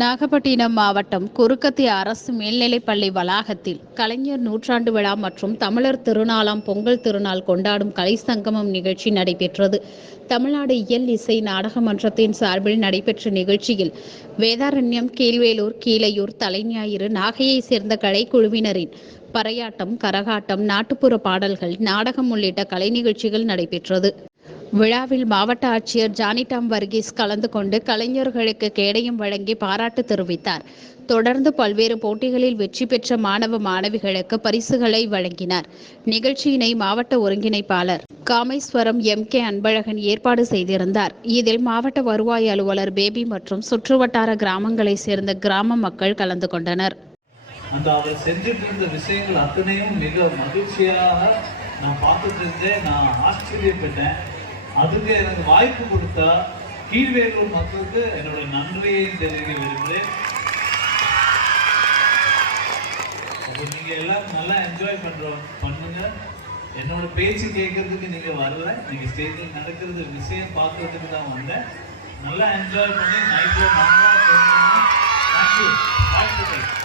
நாகப்பட்டினம் மாவட்டம் குறுக்கத்தி அரசு மேல்நிலைப்பள்ளி வளாகத்தில் கலைஞர் நூற்றாண்டு விழா மற்றும் தமிழர் திருநாளாம் பொங்கல் திருநாள் கொண்டாடும் கலை சங்கமம் நிகழ்ச்சி நடைபெற்றது. தமிழ்நாடு இயல் இசை நாடகமன்றத்தின் சார்பில் நடைபெற்ற நிகழ்ச்சியில் வேதாரண்யம் கீழ்வேலூர் கீழையூர் தலைஞாயிறு நாகையைச் சேர்ந்த கலைக்குழுவினரின் பறையாட்டம் கரகாட்டம் நாட்டுப்புற பாடல்கள் நாடகம் உள்ளிட்ட கலை நிகழ்ச்சிகள் நடைபெற்றது. விழாவில் மாவட்ட ஆட்சியர் ஜானிடாம் வர்கீஸ் கலந்து கொண்டு கலைஞர்களுக்கு கேடயம் வழங்கி பாராட்டு தெரிவித்தார். தொடர்ந்து பல்வேறு போட்டிகளில் வெற்றி பெற்ற மாணவ மாணவிகளுக்கு பரிசுகளை வழங்கினார். நிகழ்ச்சியினை மாவட்ட ஒருங்கிணைப்பாளர் காமேஸ்வரம் எம் கே அன்பழகன் ஏற்பாடு செய்திருந்தார். இதில் மாவட்ட வருவாய் அலுவலர் பேபி மற்றும் சுற்றுவட்டார கிராமங்களைச் சேர்ந்த கிராம மக்கள் கலந்து கொண்டனர். அந்த அவர் செஞ்சுட்டு இருந்த விஷயங்கள் அத்தனையும் மிக மகிழ்ச்சியாக நான் பார்த்துட்டு இருந்தேன். நான் ஆச்சரியப்பட்டேன். அதுக்கு எனக்கு வாய்ப்பு கொடுத்தா கீழ்வேலூர் மக்களுக்கு என்னோட நன்றியை தெரிவிக்க விரும்புகிறேன். அப்போ நீங்கள் எல்லாரும் நல்லா என்ஜாய் பண்ணுறோம் பண்ணுங்க. என்னோட பேச்சு கேட்கறதுக்கு நீங்கள் வரல. நீங்கள் ஸ்டேஜில் நடக்கிறது விஷயம் பார்க்கறதுக்கு தான் வந்தேன். நல்லா என்ஜாய் பண்ணி நைட்டில் நல்லா தேங்க்யூ வாழ்த்துக்கள்.